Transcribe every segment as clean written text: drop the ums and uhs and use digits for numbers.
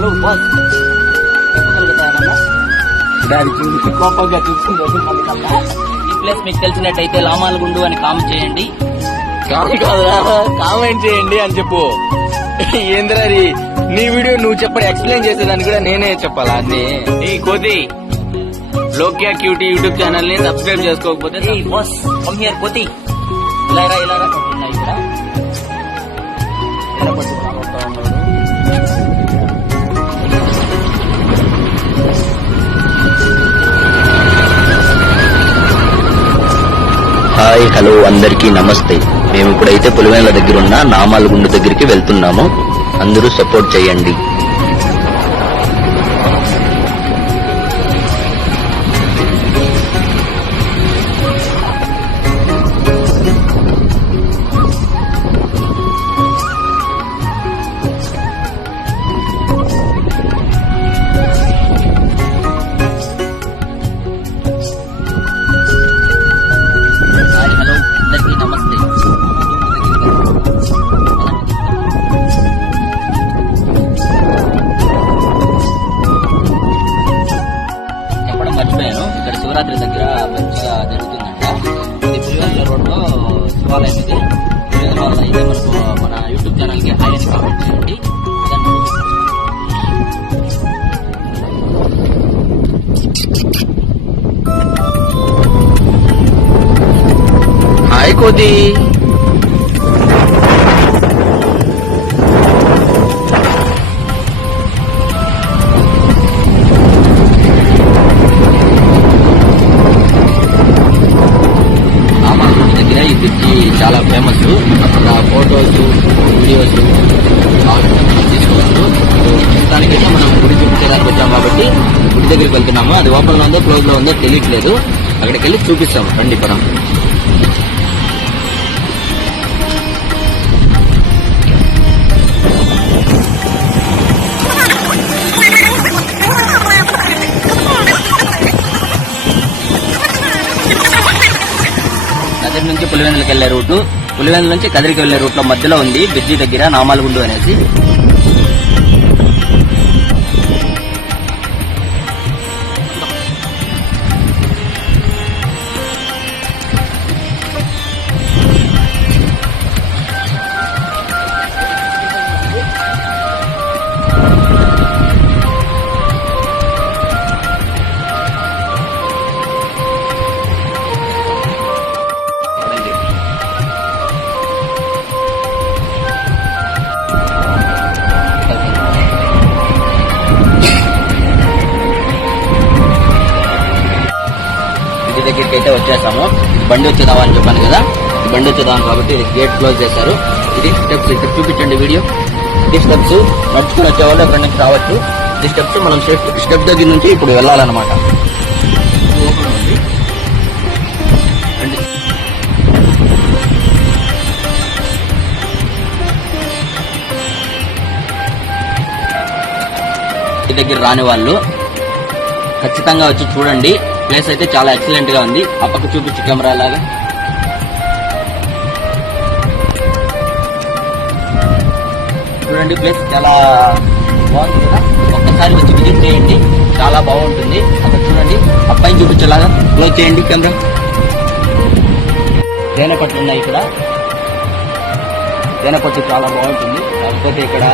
Hello boss చెప్పగలుగుతామన్నా దానికి కోపంగా చూస్తుంది. ఈ ప్లేస్ మీకు తెలిసినట్టయితే లామాలగుండు అని కామెంట్ చేయండి. కామెంట్ చేయండి అని చెప్పు. ఏంద్రా నీ వీడియో నువ్వు చెప్పడం ఎక్స్ప్లెయిన్ చేసేదాన్ని కూడా నేనే చెప్పాలా అన్ని. ఈ కోతి లోక్యా క్యూటీ యూట్యూబ్ ఛానల్ ని సబ్స్క్రైబ్ చేసుకోకపోతే బాస్ కమ్ హియర్ కోతి ఇలా ఉన్నాయి ఇక్కడ హాయ్ హలో అందరికీ నమస్తే. మేము ఇప్పుడైతే పులివెందుల దగ్గర ఉన్న నామాలగుండు దగ్గరికి వెళ్తున్నాము. అందరూ సపోర్ట్ చేయండి. ఇక్కడ శివరాత్రి దగ్గర మంచిగా జరుగుతుందంట. ఇది పులివెందుల రోడ్ లో శివాలయం. ఇది పులివెందుల వల్ల అయితే మనకు మన యూట్యూబ్ ఛానల్ కి హాయ్ అని కామెంట్ చేయండి. హాయ్ కోతి. ఈ బ్రిడ్జి చాలా ఫేమస్. అక్కడ ఫోటోస్ వీడియోస్ తీసుకోవచ్చు. ప్రస్తుతానికైతే మనం గుడి చూపించడానికి వచ్చాం కాబట్టి గుడి దగ్గరికి వెళ్తున్నాము. అది ఓపెన్ లో ఉందో క్లోజ్ లో ఉందో తెలియట్లేదు. అక్కడికి వెళ్ళి చూపిస్తాం రండి. పరం కదిరి నుంచి పులివెందులకు వెళ్లే రూటు, పులివెందుల నుంచి కదిరికి వెళ్లే రూట్ లో మధ్యలో ఉంది బ్రిడ్జి దగ్గర నామాలగుండు అనేసి. దగ్గరికి అయితే వచ్చేసాము. బండి వచ్చేదామని చెప్పాను కదా, ఈ బండి వచ్చేదాం కాబట్టి గేట్ క్లోజ్ చేశారు. ఇది స్టెప్స్ ఇక్కడ చూపించండి వీడియో. ఇది స్టెప్స్ నడుచుకుని వచ్చేవాళ్ళు ఎక్కడి నుంచి రావచ్చు. ఇది స్టెప్స్ మనం స్టెప్ దగ్గర నుంచి ఇప్పుడు వెళ్ళాలన్నమాట. ఈ దగ్గర రాని వాళ్ళు ఖచ్చితంగా వచ్చి చూడండి. ప్లేస్ అయితే చాలా ఎక్సలెంట్ గా ఉంది. ఆ పక్క చూపించు కెమెరా లాగా. చూడండి ప్లేస్ చాలా బాగుంది కదా. ఒక్కసారి వచ్చి విజిట్ చేయండి, చాలా బాగుంటుంది. అక్కడ చూడండి అబ్బాయిని చూపించేలాగా క్లోజ్ చేయండి కెమెరా. తేనెపట్లు ఉన్నాయి ఇక్కడ. తేనెపట్టు చాలా బాగుంటుంది. కాకపోతే ఇక్కడ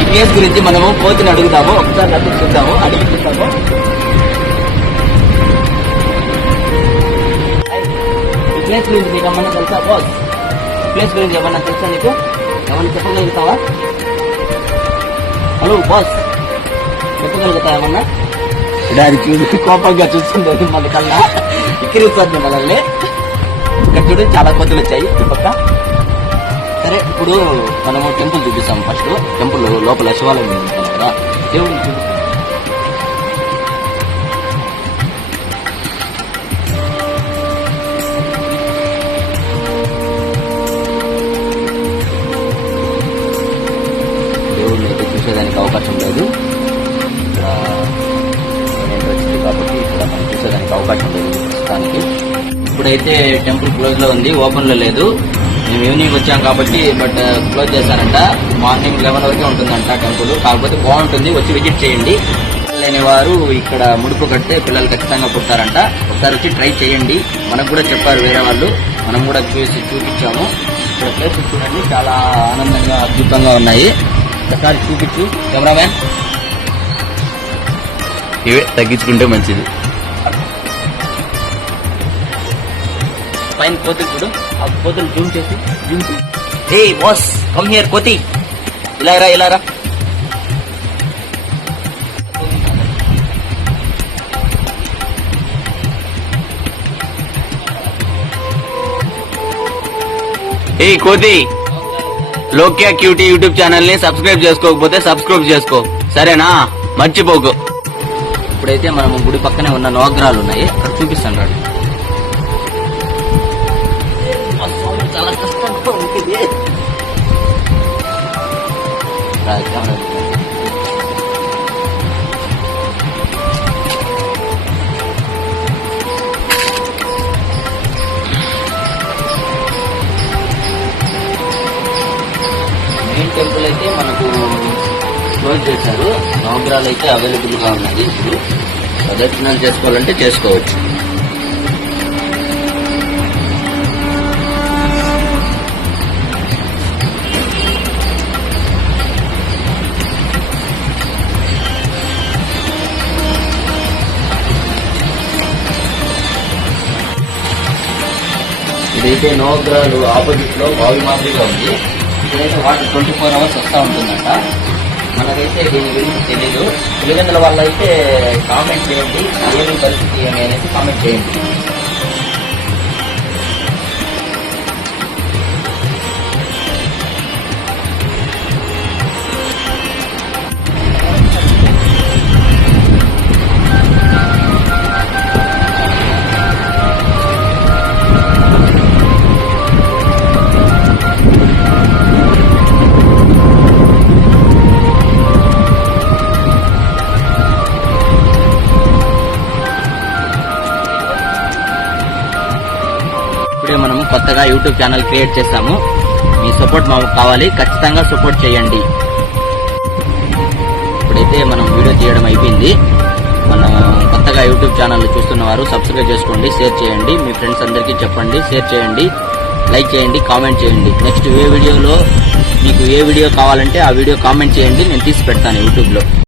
ఈ ప్లేస్ గురించి మనము కోతిని అడుగుతాము. ఒకసారి నన్ను చూద్దాము, అడిగి చూద్దాము. ఈ ప్లేస్ గురించి నీకు ఏమన్నా తెలుసా బాస్? ప్లేస్ గురించి ఏమన్నా తెలుసా నీకు? ఏమన్నా చెప్పగలుగుతావా? హలో బాస్ చెప్పగలుగుతా ఏమన్నా? దానికి కోపంగా చూస్తుంది మన కల్లా ఇక్కిరిస్తుంది మనల్ని. ఇక్కడ చూడండి చాలా కోతులు వచ్చాయి పక్క. సరే ఇప్పుడు మనము టెంపుల్ చూపిస్తాం. ఫస్ట్ టెంపుల్ లోపల శివాలయం ఉంటాం కదా, దేవుడిని చూపిస్తాం. దేవుడిని అయితే చూసేదానికి అవకాశం లేదు. ఇక్కడ నేను వచ్చింది కాబట్టి ఇక్కడ మనం చూసేదానికి అవకాశం లేదు ప్రస్తుతానికి. ఇప్పుడైతే టెంపుల్ క్లోజ్ లో ఉంది, ఓపెన్ లో లేదు. మేము ఈవినింగ్ వచ్చాం కాబట్టి బట్ క్లోజ్ చేశారంట. మార్నింగ్ 11 వరకే ఉంటుందంట టెంపుల్. కాకపోతే బాగుంటుంది, వచ్చి విజిట్ చేయండి. లేని వారు ఇక్కడ ముడుపు కడితే పిల్లలు ఖచ్చితంగా పుట్టారంట. ఒకసారి వచ్చి ట్రై చేయండి. మనకు కూడా చెప్పారు వేరే వాళ్ళు, మనం కూడా చూపించాము. ఇక్కడ ప్లేసెస్ చూడండి, చాలా ఆనందంగా అద్భుతంగా ఉన్నాయి. ఒకసారి చూపించు కెమెరామ్యాన్. ఇవే తగ్గించుకుంటే మంచిది. పైన కోతులు చూడు, ఆ కోతులు జూమ్ చేసి ఏ బాస్ కమ్ హియర్ కోతి, ఇలా రా ఇలా రా. ఏ కోతి, లోక్యా క్యూటీ యూట్యూబ్ ఛానల్ ని సబ్స్క్రైబ్ చేసుకోకపోతే సబ్స్క్రైబ్ చేసుకో, సరేనా? మర్చిపోకు. ఇప్పుడైతే మనం గుడి పక్కనే ఉన్న నవగ్రహాలు ఉన్నాయి, అక్కడ చూపిస్తాను రాడు. చాలా కష్టంగా ఉంటుంది. మెయిన్ టెంపుల్ అయితే మనకు క్లోజ్ చేశారు, నవగ్రహాలు అయితే అవైలబుల్ గా ఉన్నది. ఇప్పుడు ప్రదర్శనలు చేసుకోవాలంటే చేసుకోవచ్చు. ఇదైతే నవగ్రహాలు ఆపోజిట్ లో బావి మాదిరిగా ఉంది. ఇక్కడైతే వాటర్ 24 hours వస్తూ ఉంటుందంట. మనకైతే దీని గురించి తెలీదు. పులివెందుల వల్ల అయితే కామెంట్ చేయండి, ఏమి పరిస్థితి ఏమి అనేసి కామెంట్ చేయండి. ఇప్పుడే మనము కొత్తగా యూట్యూబ్ ఛానల్ క్రియేట్ చేశాము. మీ సపోర్ట్ మాకు కావాలి, ఖచ్చితంగా సపోర్ట్ చేయండి. ఇప్పుడైతే మనం వీడియో తీయడం అయిపోయింది. మనం కొత్తగా యూట్యూబ్ ఛానల్ చూస్తున్న వారు సబ్స్క్రైబ్ చేసుకోండి, షేర్ చేయండి, మీ ఫ్రెండ్స్ అందరికీ చెప్పండి, షేర్ చేయండి, లైక్ చేయండి, కామెంట్ చేయండి. నెక్స్ట్ ఏ వీడియోలో మీకు ఏ వీడియో కావాలంటే ఆ వీడియో కామెంట్ చేయండి, నేను తీసి పెడతాను యూట్యూబ్ లో.